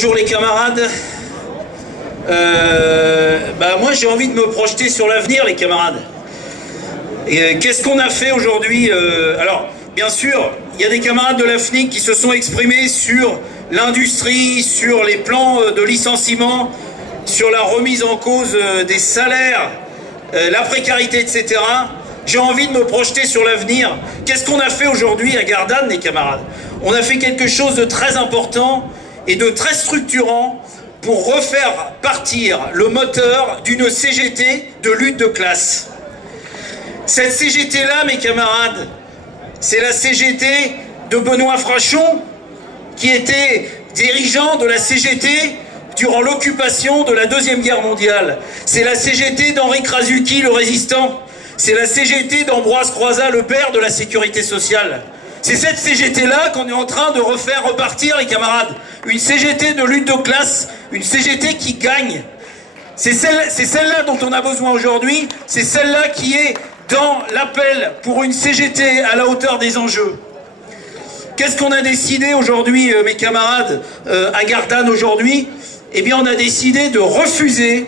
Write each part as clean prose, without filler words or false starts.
Bonjour les camarades. Moi j'ai envie de me projeter sur l'avenir les camarades. Qu'est-ce qu'on a fait aujourd'hui? Alors bien sûr il y a des camarades de la FNIC qui se sont exprimés sur l'industrie, sur les plans de licenciement, sur la remise en cause des salaires, la précarité, etc. J'ai envie de me projeter sur l'avenir. Qu'est-ce qu'on a fait aujourd'hui à Gardanne, les camarades? On a fait quelque chose de très important et de très structurant pour refaire partir le moteur d'une CGT de lutte de classe. Cette CGT-là, mes camarades, c'est la CGT de Benoît Frachon, qui était dirigeant de la CGT durant l'occupation de la Deuxième Guerre mondiale. C'est la CGT d'Henri Krasuki, le résistant. C'est la CGT d'Ambroise Croizat, le père de la sécurité sociale. C'est cette CGT-là qu'on est en train de refaire repartir, les camarades. Une CGT de lutte de classe, une CGT qui gagne. C'est celle-là dont on a besoin aujourd'hui, c'est celle-là qui est dans l'appel pour une CGT à la hauteur des enjeux. Qu'est-ce qu'on a décidé aujourd'hui, mes camarades, à Gardanne aujourd'hui? Eh bien, on a décidé de refuser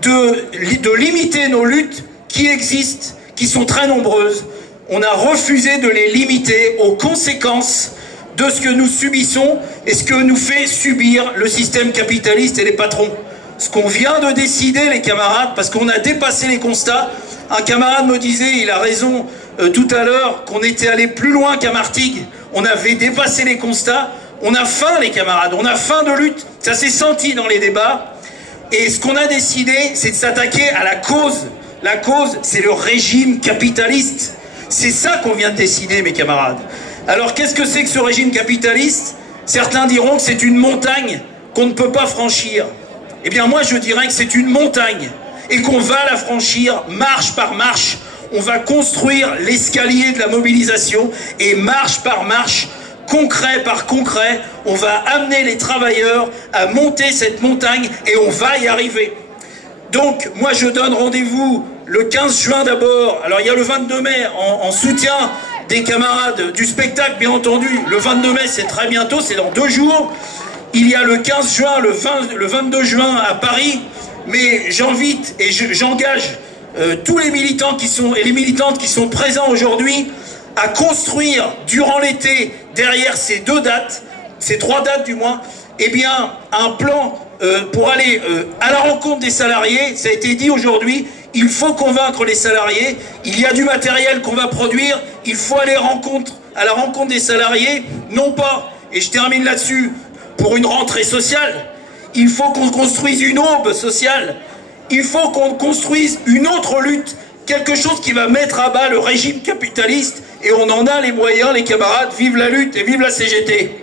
de limiter nos luttes qui existent, qui sont très nombreuses. On a refusé de les limiter aux conséquences de ce que nous subissons et ce que nous fait subir le système capitaliste et les patrons. Ce qu'on vient de décider, les camarades, parce qu'on a dépassé les constats. Un camarade me disait, il a raison tout à l'heure, qu'on était allé plus loin qu'à Martigues. On avait dépassé les constats. On a faim, les camarades, on a faim de lutte. Ça s'est senti dans les débats. Et ce qu'on a décidé, c'est de s'attaquer à la cause. La cause, c'est le régime capitaliste. C'est ça qu'on vient de décider, mes camarades. Alors, qu'est-ce que c'est que ce régime capitaliste? Certains diront que c'est une montagne qu'on ne peut pas franchir. Eh bien, moi, je dirais que c'est une montagne et qu'on va la franchir marche par marche. On va construire l'escalier de la mobilisation et marche par marche, concret par concret, on va amener les travailleurs à monter cette montagne et on va y arriver. Donc, moi, je donne rendez-vous le 15 juin d'abord. Alors, il y a le 22 mai en soutien des camarades du spectacle, bien entendu. Le 22 mai, c'est très bientôt, c'est dans 2 jours. Il y a le 15 juin, le 22 juin à Paris. Mais j'invite et j'engage tous les militants et les militantes qui sont présents aujourd'hui à construire durant l'été, derrière ces 2 dates, ces 3 dates du moins, eh bien, un plan pour aller à la rencontre des salariés. Ça a été dit aujourd'hui, il faut convaincre les salariés, il y a du matériel qu'on va produire, il faut aller à la rencontre des salariés, non pas, et je termine là-dessus, pour une rentrée sociale, il faut qu'on construise une aube sociale, il faut qu'on construise une autre lutte, quelque chose qui va mettre à bas le régime capitaliste, et on en a les moyens, les camarades. Vive la lutte et vive la CGT.